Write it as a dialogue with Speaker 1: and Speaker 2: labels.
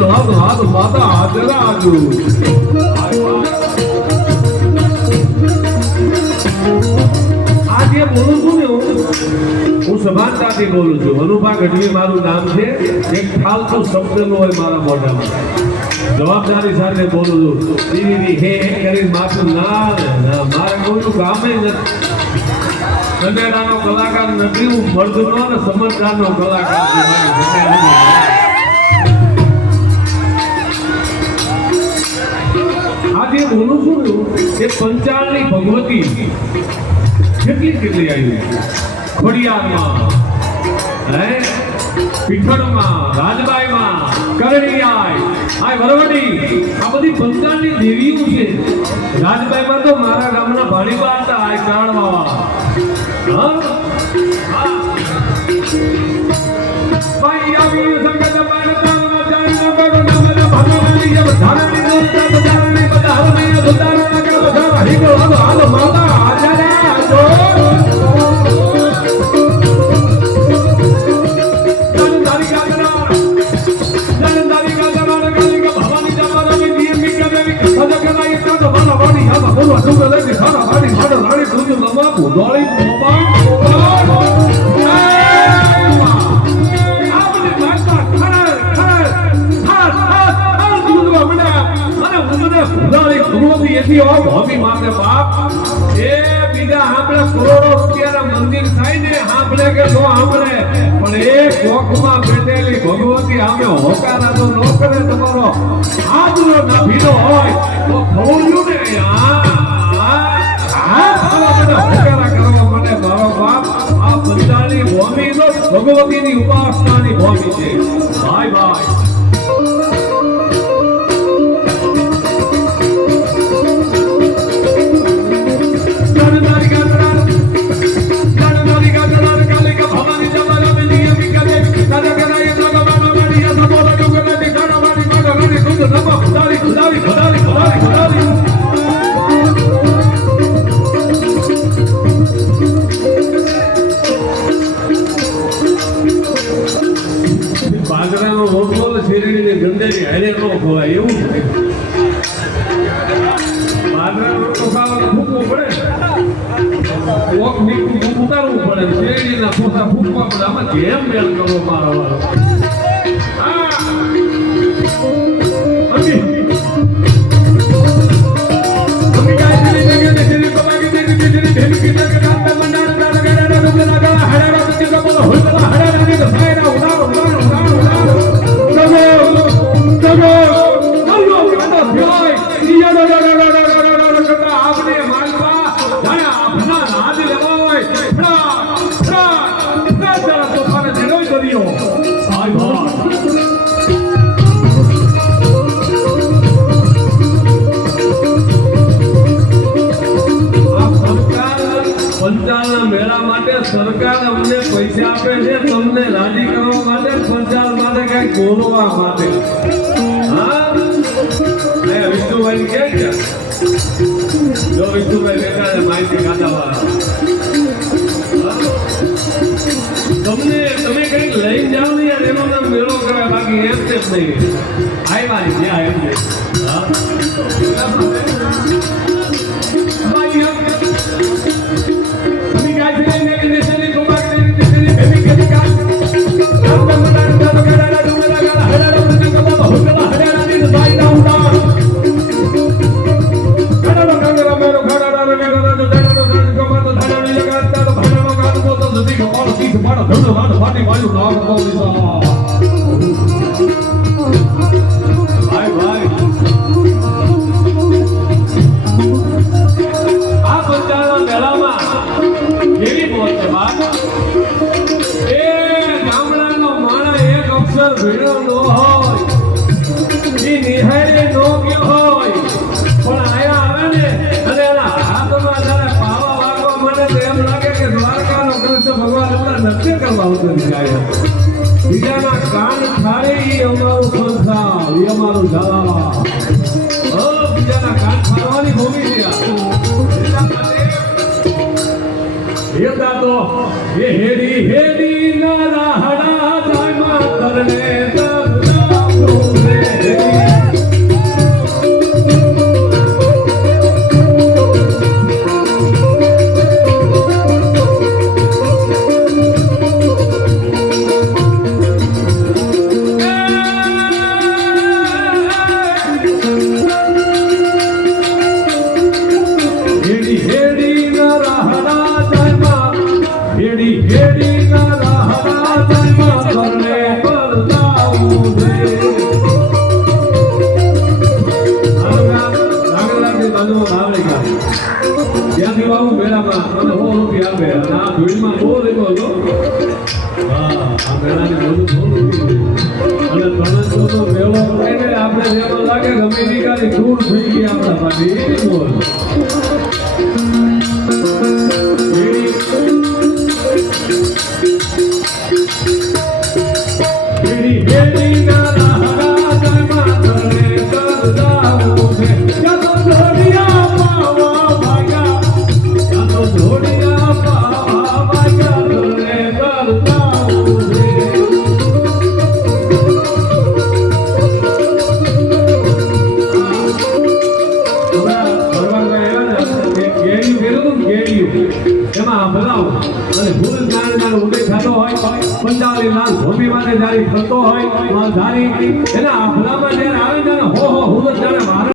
Speaker 1: લાદ હાથ, માતા હાજરા આજુ આજે બોલું છું ને હું. હું બોલું છું. અનુભા ગઢવી મારું નામ છે. એક ફાલતુ શબ્દ નો હોય મારા મોઢામાં. જવાબદારી સાથે બોલું છું. દીદી હે કરીને માથું ના ને, મારે કોઈનું કામે નથી. કનેડાનો કલાકાર નથી હું મર્દનો ને સમજદારનો કલાકાર. આજે બોલું છું એ પંચાળની ભગવતી કેટલી કેટલી આવી ખોડિયારમાં. હે? પીઠળમાં, રાજબાઈમાં કરણીયાય આ વરવડી આ બધી બંગાળની દેવીઓ છે. રાજબાઈમાં તો મારા ગામના ભાણીબા હતા આ કાળવા હા. બોલવા ડુંગર લઈને ખાના પાણી ખાડા રાણી મંદિર થાય ને આપણે કે નો આપણે પણ એ કોખમાં બેઠેલી ભગવતી અમે હોકારા તો નો કરે તમારો આજનો ના ભીડો હોય તો ખવડ્યું ને યાર ભગવતીની ઉપાસનાની ભૂમિ છે ભાઈ ભાઈ ગંડેરી રોગ નો એવું બાજરાનો રોટલો ખાવાનો ફૂંકવો પડે કોક મીઠું ઉતારવું પડે શેરડીના ફૂંકા ફૂંકવા પડે આમાં જેમ મેળ કરવો મારો વારો પૈસા આપે છે, તમને રાજી કરવા માટે પંચાલ માટે કઈ બોલવા માટે. વિષ્ણુભાઈ કે જો વિષ્ણુભાઈ બેઠા છે, માહિતી કાઢાવાળા તમને, તમે કંઈક લઈને જાઓ ને એનો મેળો કરાય, બાકી એમ તે જ નહીં. આવ્યા નહીં ઈશ્વર ભીડો નો હોય એ નિહાળે નો ગયો હોય પણ આયા આવે ને અને એના હાથમાં જ્યારે પાવા વાગવા મને તો એમ લાગે કે દ્વારકાનો કૃષ્ણ ભગવાન એમના નૃત્ય કરવા ઉતરી જાય બીજાના કાન થાળે એ અમારું સંસ્થા એ અમારું ઝાલાવા બીજાના કાન થાળવાની ભૂમિ છે. એ દાદો એ હેડી હેડી. Hallelujah. મને જેમ લાગે ગમે નીકાળી દૂર થઈ ગઈ આપણા માટે બોલ Baby. પંડાલી લાલ ધોબી માટે જ્યારે ફરતો હોયમાં ધારી એના આભલામાં જ્યારે આવે ત્યારે હો હો, હું જાણે